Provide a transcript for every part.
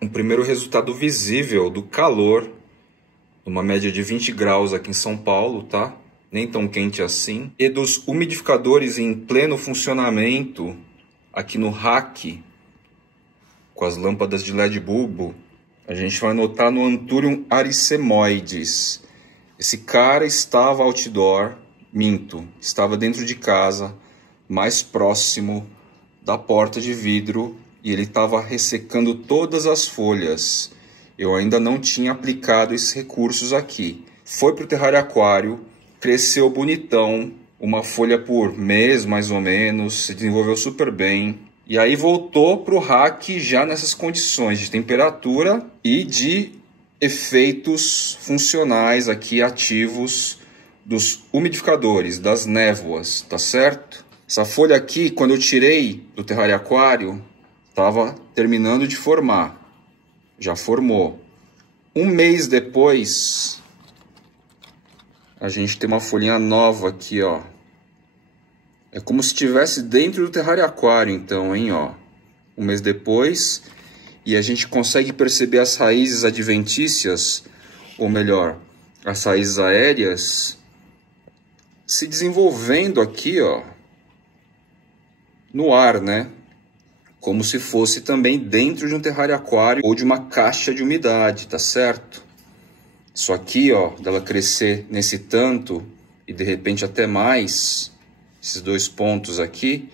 um primeiro resultado visível do calor, numa média de 20 graus aqui em São Paulo, tá? Nem tão quente assim. E dos umidificadores em pleno funcionamento aqui no rack, com as lâmpadas de LED bulbo, a gente vai notar no Anthurium aricemoides. Esse cara estava outdoor, estava dentro de casa, mais próximo da porta de vidro, e ele estava ressecando todas as folhas. Eu ainda não tinha aplicado esses recursos aqui. Foi para o terrário aquário, cresceu bonitão, uma folha por mês mais ou menos, se desenvolveu super bem. E aí voltou para o rack já nessas condições de temperatura e de efeitos funcionais aqui ativos dos umidificadores, das névoas, tá certo? Essa folha aqui, quando eu tirei do terrário aquário, estava terminando de formar. Já formou. Um mês depois, a gente tem uma folhinha nova aqui, ó. É como se estivesse dentro do terrário aquário, então, hein, ó. Um mês depois, e a gente consegue perceber as raízes adventícias, ou melhor, as raízes aéreas, se desenvolvendo aqui, ó, no ar, né? Como se fosse também dentro de um terrário aquário ou de uma caixa de umidade, tá certo? Isso aqui, ó, dela crescer nesse tanto e de repente até mais, esses dois pontos aqui,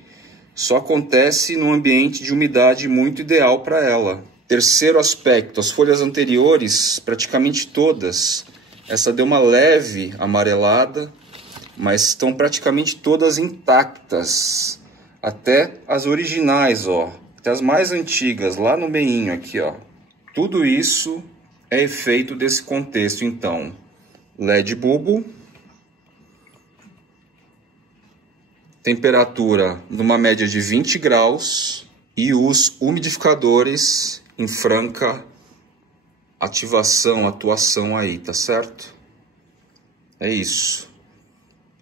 só acontece num ambiente de umidade muito ideal para ela. Terceiro aspecto, as folhas anteriores, praticamente todas, essa deu uma leve amarelada, mas estão praticamente todas intactas. Até as originais, ó, até as mais antigas, lá no meinho aqui, ó. Tudo isso é efeito desse contexto, então. LED bulbo, temperatura numa média de 20 graus e os umidificadores em franca atuação aí, tá certo? É isso.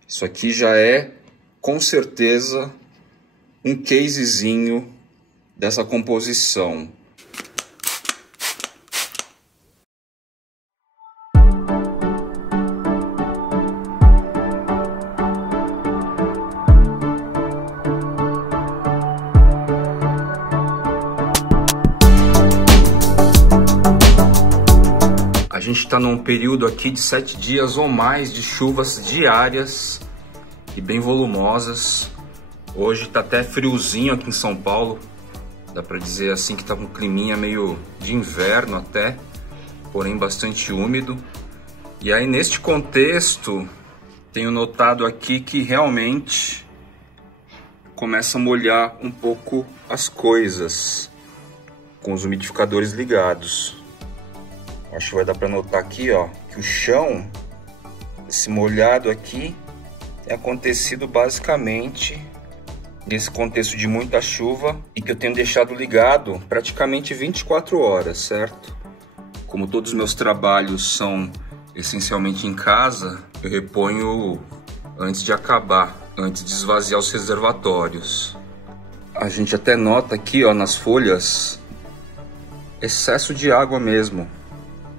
Isso aqui já é, com certeza, um casezinho dessa composição. A gente está num período aqui de 7 dias ou mais de chuvas diárias e bem volumosas. Hoje tá até friozinho aqui em São Paulo, dá para dizer assim que tá com um climinha meio de inverno até, porém bastante úmido. E aí neste contexto, tenho notado aqui que realmente começa a molhar um pouco as coisas com os umidificadores ligados. Acho que vai dar para notar aqui, ó, que o chão, esse molhado aqui, tem acontecido basicamente nesse contexto de muita chuva e que eu tenho deixado ligado praticamente 24 horas, certo? Como todos os meus trabalhos são essencialmente em casa, eu reponho antes de acabar, antes de esvaziar os reservatórios. A gente até nota aqui, ó, nas folhas, excesso de água mesmo.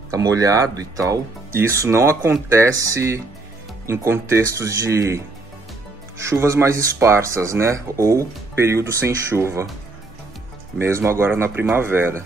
Tá molhado e tal. E isso não acontece em contextos de chuvas mais esparsas, né? Ou período sem chuva, mesmo agora na primavera.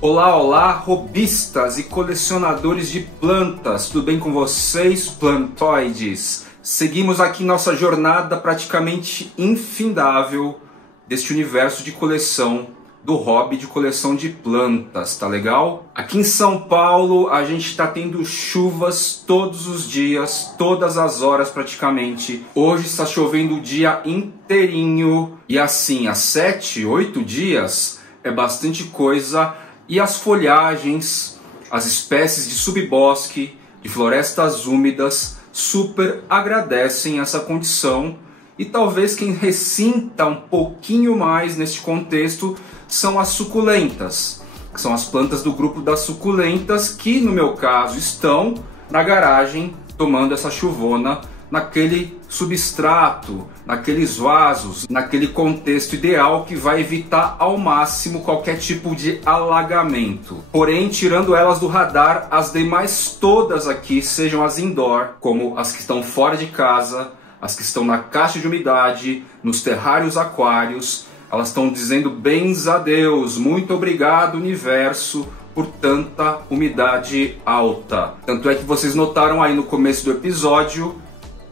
Olá, olá, hobbyistas e colecionadores de plantas, tudo bem com vocês, plantoides? Seguimos aqui nossa jornada praticamente infindável deste universo de coleção, do hobby de coleção de plantas, tá legal? Aqui em São Paulo a gente está tendo chuvas todos os dias, todas as horas praticamente. Hoje está chovendo o dia inteirinho e assim, há 7, 8 dias é bastante coisa. E as folhagens, as espécies de subbosque, de florestas úmidas, super agradecem essa condição. E talvez quem ressinta um pouquinho mais neste contexto são as suculentas, que são as plantas do grupo das suculentas, que no meu caso estão na garagem tomando essa chuvona naquele substrato, naqueles vasos, naquele contexto ideal que vai evitar ao máximo qualquer tipo de alagamento. Porém, tirando elas do radar, as demais todas aqui, sejam as indoor, como as que estão fora de casa, as que estão na caixa de umidade, nos terrários aquários, elas estão dizendo bens a Deus, muito obrigado universo por tanta umidade alta. Tanto é que vocês notaram aí no começo do episódio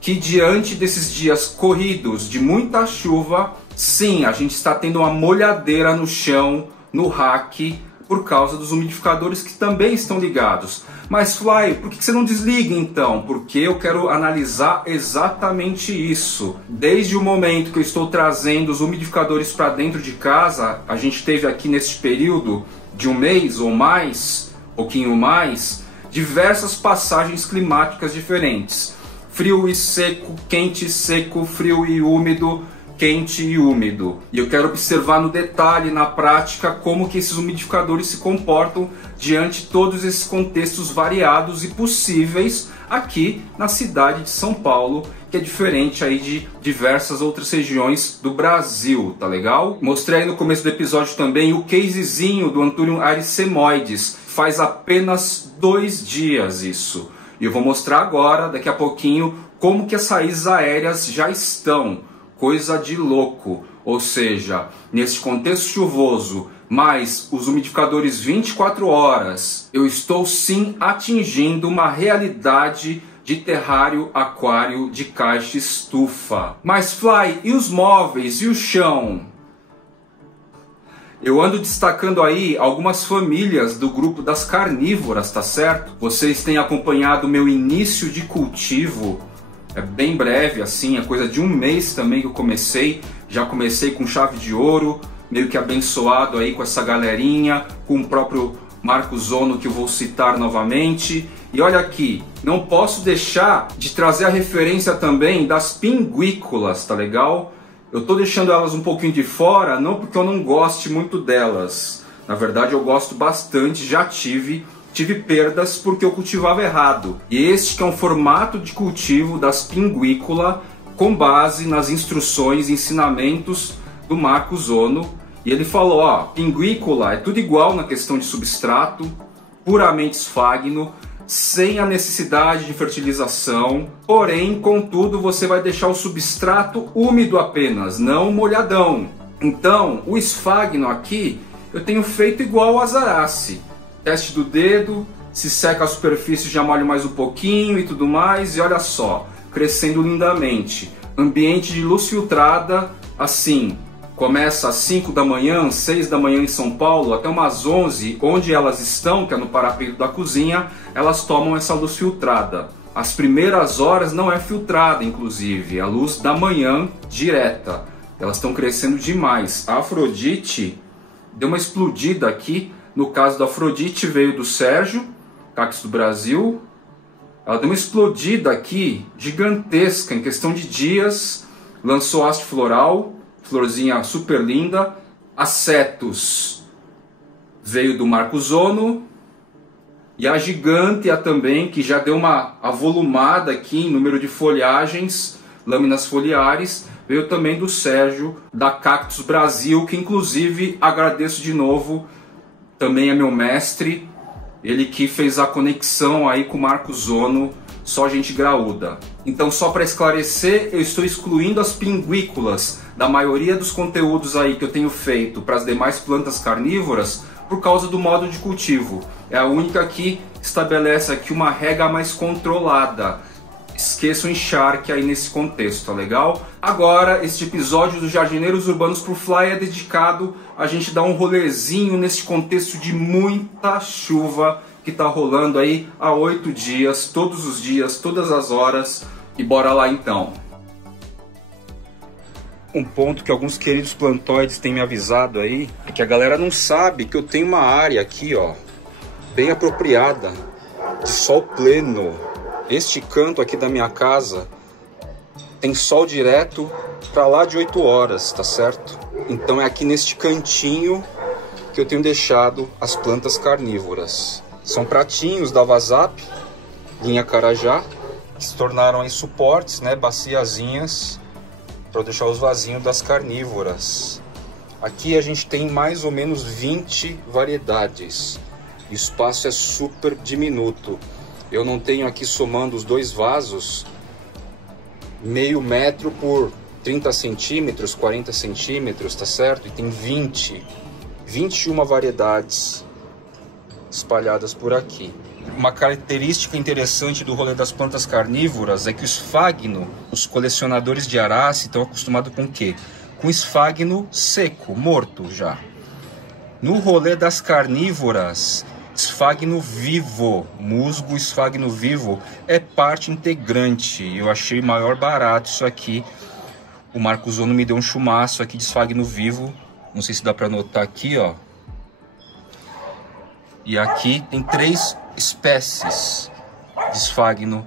que diante desses dias corridos de muita chuva, sim, a gente está tendo uma molhadeira no chão, no rack, por causa dos umidificadores que também estão ligados. Mas Fly, por que você não desliga então? Porque eu quero analisar exatamente isso. Desde o momento que eu estou trazendo os umidificadores para dentro de casa, a gente teve aqui nesse período de um mês ou mais, pouquinho mais, diversas passagens climáticas diferentes. Frio e seco, quente e seco, frio e úmido, quente e úmido. E eu quero observar no detalhe, na prática, como que esses umidificadores se comportam diante de todos esses contextos variados e possíveis aqui na cidade de São Paulo, que é diferente aí de diversas outras regiões do Brasil, tá legal? Mostrei aí no começo do episódio também o casezinho do Anthurium aricemoides. Faz apenas 2 dias isso. E eu vou mostrar agora, daqui a pouquinho, como que as raízes aéreas já estão. Coisa de louco. Ou seja, nesse contexto chuvoso, mais os umidificadores 24 horas, eu estou sim atingindo uma realidade de terrário, aquário, de caixa estufa. Mas Fly, e os móveis, e o chão? Eu ando destacando aí algumas famílias do grupo das carnívoras, tá certo? Vocês têm acompanhado o meu início de cultivo. É bem breve, assim, é coisa de um mês também que eu comecei. Já comecei com chave de ouro, meio que abençoado aí com essa galerinha, com o próprio Marcos Ono, que eu vou citar novamente. E olha aqui, não posso deixar de trazer a referência também das pinguícolas, tá legal? Eu tô deixando elas um pouquinho de fora, não porque eu não goste muito delas. Na verdade eu gosto bastante, já tive perdas porque eu cultivava errado. E este que é um formato de cultivo das pinguícola com base nas instruções e ensinamentos do Marcos Ono. E ele falou, ó, pinguícola é tudo igual na questão de substrato, puramente esfagno, sem a necessidade de fertilização, porém, contudo, você vai deixar o substrato úmido apenas, não molhadão. Então, o esfagno aqui, eu tenho feito igual o azarace. Teste do dedo, se seca a superfície já molho mais um pouquinho e tudo mais, e olha só, crescendo lindamente. Ambiente de luz filtrada, assim, começa às 5 da manhã, 6 da manhã em São Paulo, até umas 11, onde elas estão, que é no parapeito da cozinha, elas tomam essa luz filtrada. As primeiras horas não é filtrada, inclusive, é a luz da manhã direta. Elas estão crescendo demais. A Afrodite deu uma explodida aqui. No caso da Afrodite veio do Sérgio, Cactus do Brasil. Ela deu uma explodida aqui, gigantesca, em questão de dias. Lançou haste floral, florzinha super linda. A Cetus veio do Marcos Ono. E a Gigântea também, que já deu uma avolumada aqui em número de folhagens, lâminas foliares, veio também do Sérgio, da Cactus Brasil, que inclusive agradeço de novo, também é meu mestre, ele que fez a conexão aí com o Marcos Ono, só gente graúda. Então, só para esclarecer, eu estou excluindo as pinguícolas da maioria dos conteúdos aí que eu tenho feito para as demais plantas carnívoras, por causa do modo de cultivo. É a única que estabelece aqui uma rega mais controlada. Esqueça o encharque aí nesse contexto, tá legal? Agora, este episódio dos Jardineiros Urbanos pro Fly é dedicado a gente dar um rolezinho nesse contexto de muita chuva que tá rolando aí há 8 dias, todos os dias, todas as horas. E bora lá então. Um ponto que alguns queridos plantoides têm me avisado aí é que a galera não sabe que eu tenho uma área aqui, ó, bem apropriada, de sol pleno. Este canto aqui da minha casa tem sol direto para lá de 8 horas, tá certo? Então é aqui neste cantinho que eu tenho deixado as plantas carnívoras. São pratinhos da Vazap, linha Carajá, que se tornaram aí suportes, né, baciazinhas para deixar os vasinhos das carnívoras. Aqui a gente tem mais ou menos 20 variedades. O espaço é super diminuto. Eu não tenho aqui, somando os dois vasos, meio metro por 30 centímetros, 40 centímetros, tá certo? E tem 21 variedades espalhadas por aqui. Uma característica interessante do rolê das plantas carnívoras é que o esfagno, os colecionadores de arace estão acostumados com o quê? Com esfagno seco, morto já. No rolê das carnívoras, esfagno vivo, musgo esfagno vivo é parte integrante. Eu achei maior barato isso aqui. O Marcosono me deu um chumaço aqui de esfagno vivo. Não sei se dá para notar aqui, ó. E aqui tem 3 espécies de esfagno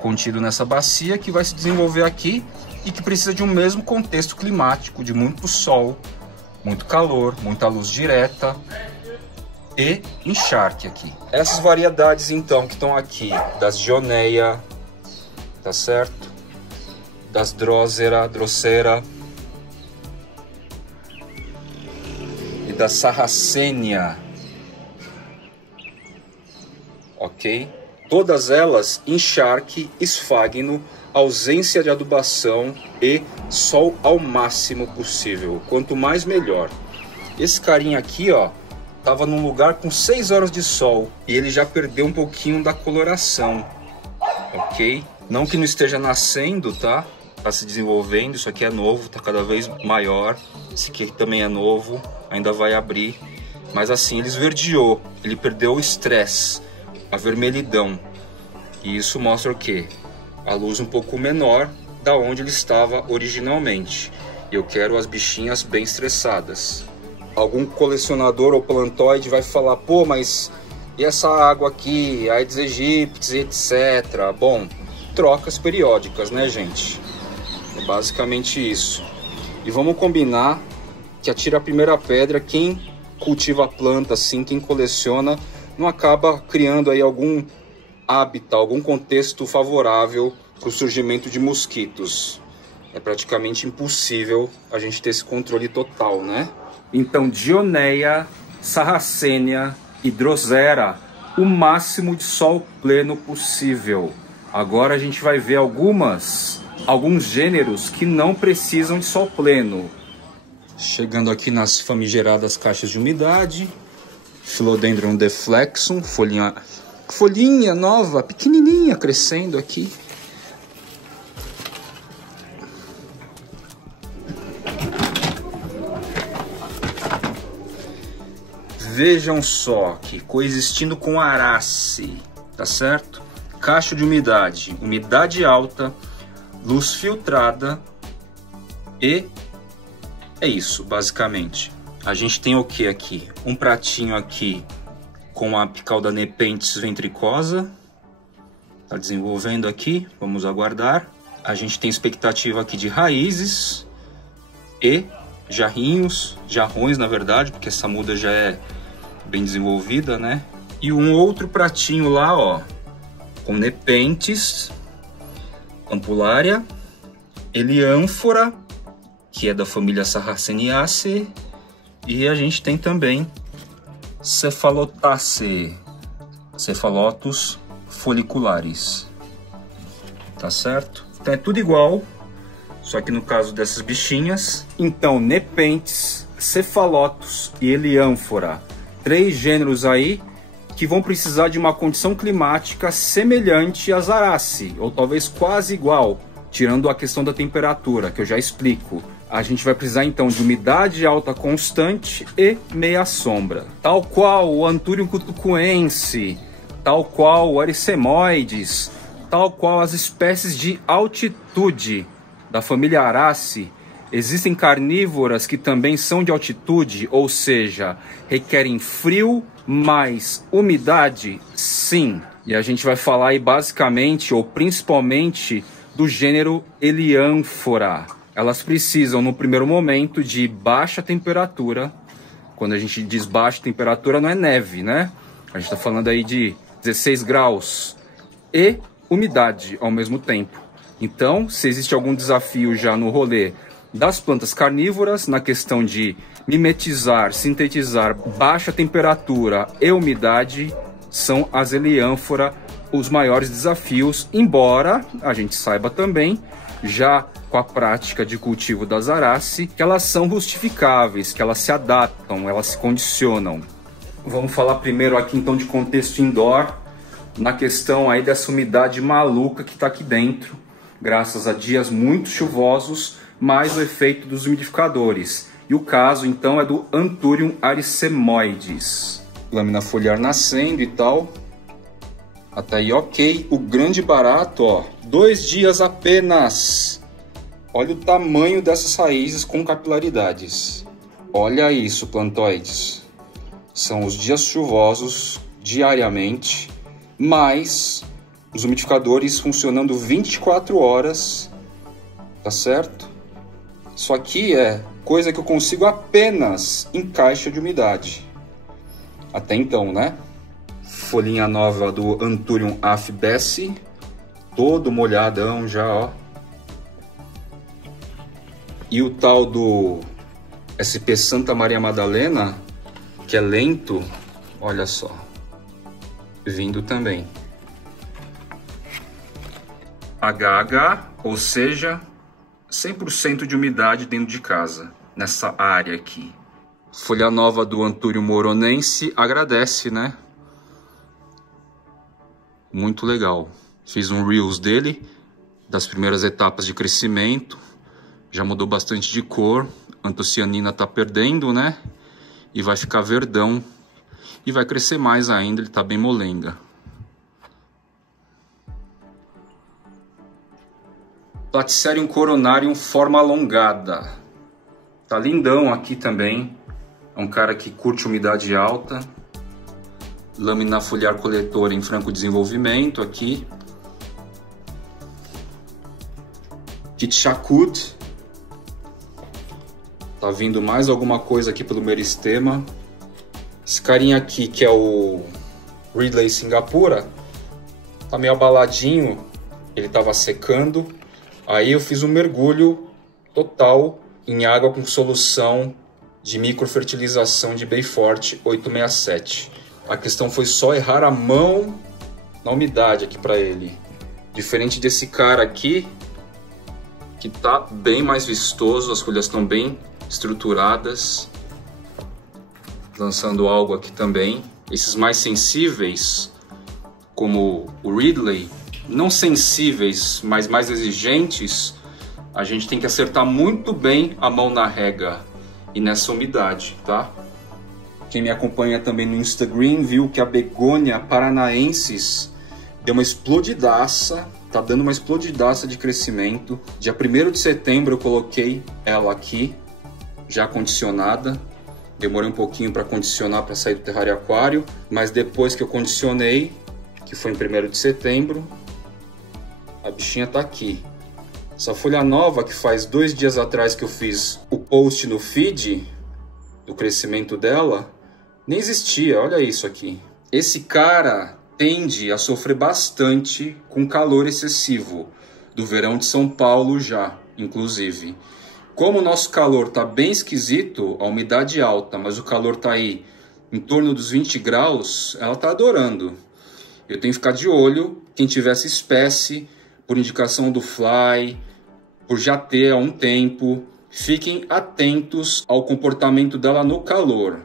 contido nessa bacia que vai se desenvolver aqui e que precisa de um mesmo contexto climático, de muito sol, muito calor, muita luz direta e encharque aqui. Essas variedades então que estão aqui, das Dioneia, tá certo? Das Drosera e da Sarracenia, ok? Todas elas encharque, esfagno, ausência de adubação e sol ao máximo possível. Quanto mais, melhor. Esse carinha aqui, ó, tava num lugar com 6 horas de sol e ele já perdeu um pouquinho da coloração, ok? Não que não esteja nascendo, tá? Tá se desenvolvendo, isso aqui é novo, tá cada vez maior. Esse aqui também é novo, ainda vai abrir. Mas assim, ele esverdeou, ele perdeu o estresse, a vermelhidão. E isso mostra o quê? A luz um pouco menor da onde ele estava originalmente. E eu quero as bichinhas bem estressadas. Algum colecionador ou plantoide vai falar, pô, mas e essa água aqui, Aedes aegypti, etc. Bom, trocas periódicas, né, gente? É basicamente isso. E vamos combinar que atira a primeira pedra quem cultiva a planta assim, quem coleciona, não acaba criando aí algum hábitat, algum contexto favorável para o surgimento de mosquitos. É praticamente impossível a gente ter esse controle total, né? Então, Dioneia, Sarracenia e Drosera, o máximo de sol pleno possível. Agora a gente vai ver alguns gêneros que não precisam de sol pleno. Chegando aqui nas famigeradas caixas de umidade, Philodendron deflexum, folhinha nova, pequenininha, crescendo aqui. Vejam só que coexistindo com arace, tá certo? Caixa de umidade, umidade alta, luz filtrada e é isso, basicamente. A gente tem o que aqui? Um pratinho aqui com a Apicalda nepenthes ventricosa. Tá desenvolvendo aqui, vamos aguardar. A gente tem expectativa aqui de raízes e jarrões na verdade, porque essa muda já é bem desenvolvida, né? E um outro pratinho lá, ó, com nepenthes, ampulária, Eliânfora, que é da família Sarraceniaceae, e a gente tem também Cephalotaceae, Cephalotus foliculares, tá certo? Então é tudo igual, só que no caso dessas bichinhas, então nepenthes, Cephalotus e Eliânfora, 3 gêneros aí que vão precisar de uma condição climática semelhante às arace, ou talvez quase igual, tirando a questão da temperatura, que eu já explico. A gente vai precisar então de umidade alta constante e meia sombra. Tal qual o Anthurium cutucuense, tal qual o Aricemoides, tal qual as espécies de altitude da família Arace. Existem carnívoras que também são de altitude, ou seja, requerem frio mais umidade, sim. E a gente vai falar aí basicamente ou principalmente do gênero Eliânfora. Elas precisam no primeiro momento de baixa temperatura. Quando a gente diz baixa temperatura não é neve, né? A gente está falando aí de 16 graus. E umidade ao mesmo tempo. Então, se existe algum desafio já no rolê das plantas carnívoras, na questão de mimetizar, sintetizar baixa temperatura e umidade, são as Helianthera os maiores desafios, embora a gente saiba também, já com a prática de cultivo das Arace, que elas são justificáveis, que elas se adaptam, elas se condicionam. Vamos falar primeiro aqui então de contexto indoor, na questão aí dessa umidade maluca que está aqui dentro, graças a dias muito chuvosos, mais o efeito dos umidificadores. E o caso então é do Anthurium aricemoides. Lâmina foliar nascendo e tal. Até aí ok. O grande barato, ó, 2 dias apenas. Olha o tamanho dessas raízes com capilaridades. Olha isso, plantoides. São os dias chuvosos diariamente, mais os umidificadores funcionando 24 horas, tá certo? Isso aqui é coisa que eu consigo apenas em caixa de umidade. Até então, né? Folhinha nova do Anthurium afbessi, todo molhadão já, ó. E o tal do SP Santa Maria Madalena, que é lento, olha só, vindo também. HH, ou seja, 100% de umidade dentro de casa, nessa área aqui. Folha nova do Anthurium moronense agradece, né? Muito legal. Fiz um Reels dele, das primeiras etapas de crescimento. Já mudou bastante de cor. A antocianina tá perdendo, né? E vai ficar verdão. E vai crescer mais ainda, ele tá bem molenga. Platycerium coronarium forma alongada. Tá lindão aqui também. É um cara que curte umidade alta. Lâmina foliar coletora em franco desenvolvimento aqui. Kitschakut. Tá vindo mais alguma coisa aqui pelo meristema. Esse carinha aqui, que é o Ridley Singapura, tá meio abaladinho. Ele tava secando. Aí eu fiz um mergulho total em água com solução de microfertilização de Bayforte 867. A questão foi só errar a mão na umidade aqui para ele. Diferente desse cara aqui, que tá bem mais vistoso, as folhas estão bem estruturadas. Lançando algo aqui também. Esses mais sensíveis, como o Ridley, não sensíveis, mas mais exigentes, a gente tem que acertar muito bem a mão na rega e nessa umidade, tá? Quem me acompanha também no Instagram viu que a begônia paranaensis deu uma explodidaça, tá dando uma explodidaça de crescimento. Dia 1º de setembro eu coloquei ela aqui, já condicionada. Demorei um pouquinho para condicionar para sair do terrário aquário, mas depois que eu condicionei, que foi em 1º de setembro, a bichinha tá aqui. Essa folha nova que faz 2 dias atrás que eu fiz o post no feed do crescimento dela, nem existia, olha isso aqui. Esse cara tende a sofrer bastante com calor excessivo, do verão de São Paulo já, inclusive. Como o nosso calor tá bem esquisito, a umidade alta, mas o calor tá aí em torno dos 20 graus, ela tá adorando. Eu tenho que ficar de olho, quem tiver essa espécie, por indicação do Fly, por já ter há um tempo, fiquem atentos ao comportamento dela no calor.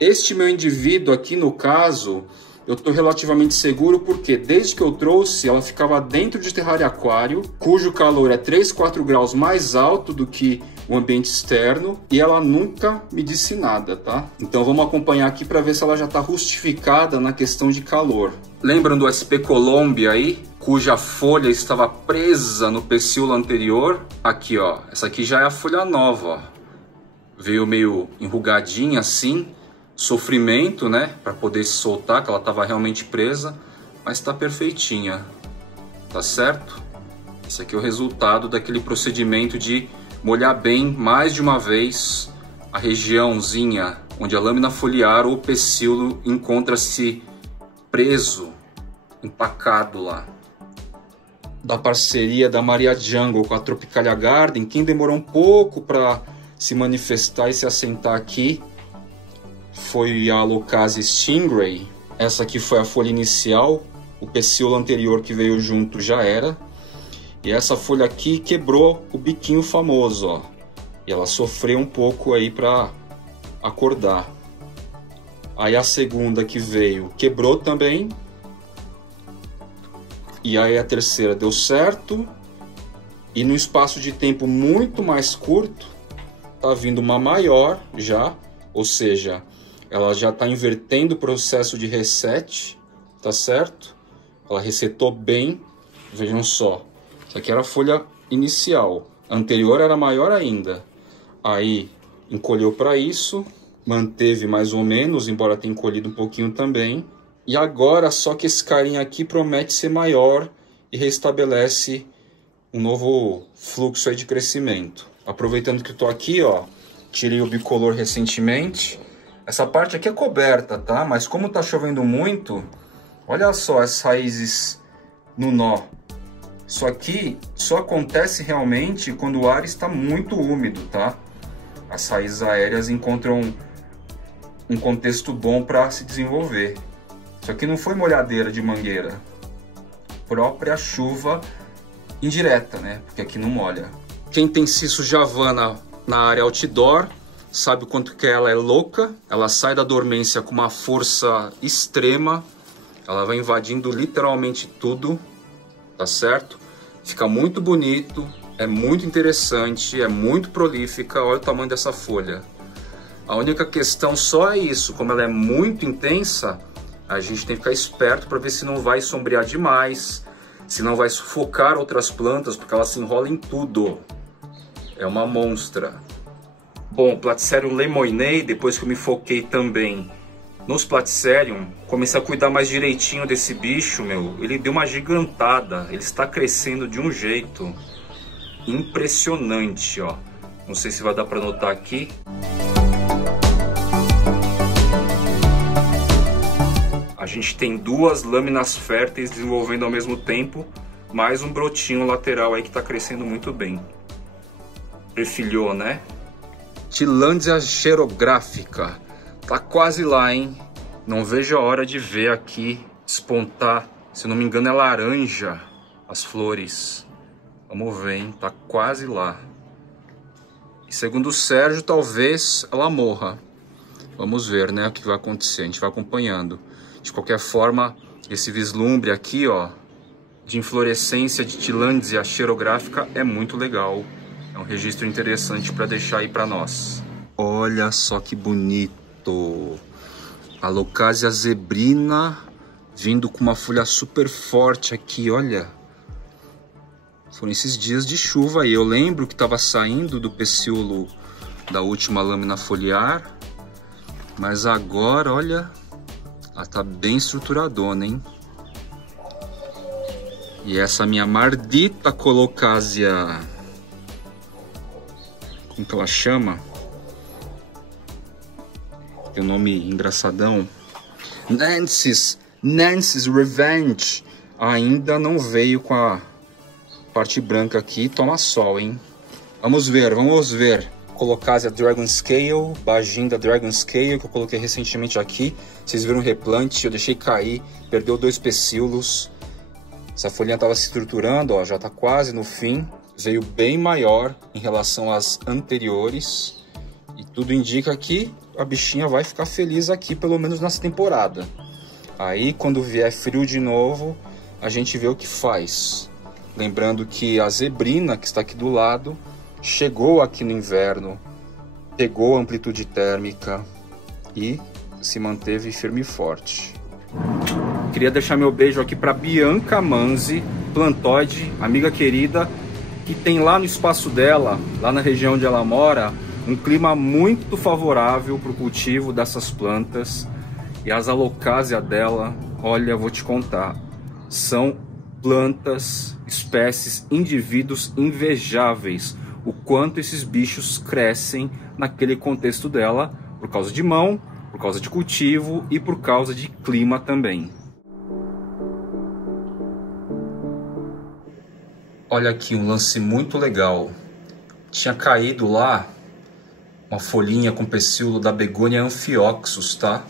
Este meu indivíduo aqui no caso, eu estou relativamente seguro porque desde que eu trouxe ela ficava dentro de terrário aquário, cujo calor é 3, 4 graus mais alto do que o ambiente externo, e ela nunca me disse nada, tá? Então vamos acompanhar aqui para ver se ela já está rustificada na questão de calor. Lembram do SP Colômbia aí, cuja folha estava presa no pecíolo anterior? Aqui ó, essa aqui já é a folha nova, ó. Veio meio enrugadinha assim, sofrimento, né, para poder se soltar, que ela estava realmente presa, mas está perfeitinha, tá certo? Esse aqui é o resultado daquele procedimento de molhar bem mais de uma vez a regiãozinha onde a lâmina foliar ou pecíolo encontra-se preso, empacado lá. da parceria da Maria Jungle com a Tropicalia Garden. Quem demorou um pouco para se manifestar e se assentar aqui foi a Alocasia Stingray. Essa aqui foi a folha inicial, o pecíolo anterior que veio junto já era. E essa folha aqui quebrou o biquinho famoso, ó. E ela sofreu um pouco aí para acordar. Aí a segunda que veio quebrou também. E aí a terceira deu certo. E no espaço de tempo muito mais curto, tá vindo uma maior já. Ou seja, ela já está invertendo o processo de reset, tá certo? Ela resetou bem. Vejam só. Isso aqui era a folha inicial. A anterior era maior ainda. Aí encolheu para isso, manteve mais ou menos, embora tenha encolhido um pouquinho também. E agora só que esse carinha aqui promete ser maior e restabelece um novo fluxo aí de crescimento. Aproveitando que eu tô aqui, ó, tirei o bicolor recentemente. Essa parte aqui é coberta, tá? Mas como tá chovendo muito, olha só as raízes no nó. Isso aqui só acontece realmente quando o ar está muito úmido, tá? As raízes aéreas encontram um contexto bom para se desenvolver. Isso aqui não foi molhadeira de mangueira. Própria chuva indireta, né? Porque aqui não molha. Quem tem Cisso javana na área outdoor sabe o quanto que ela é louca. Ela sai da dormência com uma força extrema. Ela vai invadindo literalmente tudo. Tá certo? Fica muito bonito, é muito interessante, é muito prolífica. Olha o tamanho dessa folha. A única questão só é isso, como ela é muito intensa, a gente tem que ficar esperto para ver se não vai sombrear demais, se não vai sufocar outras plantas, porque ela se enrola em tudo. É uma monstra. Bom, Platycerium lemoinei, depois que eu me foquei também nos Platycerium, comecei a cuidar mais direitinho desse bicho, meu. Ele deu uma gigantada, ele está crescendo de um jeito impressionante, ó. Não sei se vai dar para notar aqui. A gente tem duas lâminas férteis desenvolvendo ao mesmo tempo, mais um brotinho lateral aí que está crescendo muito bem. Prefilhou, né? Tillandsia xerográfica. Tá quase lá, hein? Não vejo a hora de ver aqui despontar. Se não me engano é laranja as flores. Vamos ver, hein? Tá quase lá. E segundo o Sérgio, talvez ela morra. Vamos ver, né? O que vai acontecer. A gente vai acompanhando. De qualquer forma, esse vislumbre aqui, ó, de inflorescência de Tillandsia xerográfica é muito legal. É um registro interessante para deixar aí para nós. Olha só que bonito. Alocasia zebrina vindo com uma folha super forte aqui, olha. Foram esses dias de chuva aí. Eu lembro que estava saindo do pecíolo da última lâmina foliar. Mas agora, olha, ela tá bem estruturadona, hein? E essa minha mardita Colocasia, como que ela chama? Tem um nome engraçadão. Nancy's Revenge. Ainda não veio com a parte branca aqui. Toma sol, hein? Vamos ver, vamos ver. Colocasia Dragon Scale, Baginda Dragon Scale, que eu coloquei recentemente aqui. Vocês viram o replante, eu deixei cair, perdeu 2 pecíolos. Essa folhinha estava se estruturando, ó, já está quase no fim. Veio bem maior em relação às anteriores. E tudo indica que a bichinha vai ficar feliz aqui, pelo menos nessa temporada. Aí, quando vier frio de novo, a gente vê o que faz. Lembrando que a zebrina, que está aqui do lado, chegou aqui no inverno, pegou a amplitude térmica e se manteve firme e forte. Queria deixar meu beijo aqui para Bianca Manzi, plantoide, amiga querida, que tem lá no espaço dela, lá na região onde ela mora, um clima muito favorável para o cultivo dessas plantas. E as Alocasia dela, olha, vou te contar, são plantas, espécies, indivíduos invejáveis. O quanto esses bichos crescem naquele contexto dela, por causa de mão, por causa de cultivo e por causa de clima também. Olha aqui um lance muito legal. Tinha caído lá uma folhinha com pecíolo da Begônia Amphioxus, tá?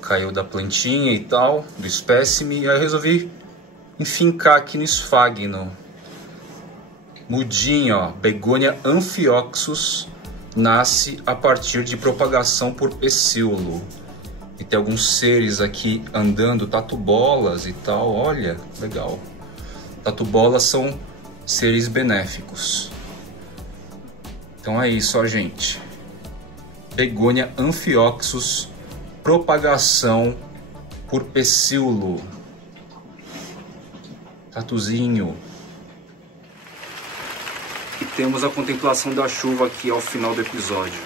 Caiu da plantinha e tal, do espécime, e aí eu resolvi enfincar aqui no esfagno. Mudinha, ó, Begônia Amphioxus nasce a partir de propagação por pecíolo. E tem alguns seres aqui andando, tatu-bolas e tal, olha, legal. Tatu-bolas são seres benéficos. Então é isso, ó, gente. Begônia Amphioxus, propagação por pecíolo. Tatuzinho. E temos a contemplação da chuva aqui ao final do episódio.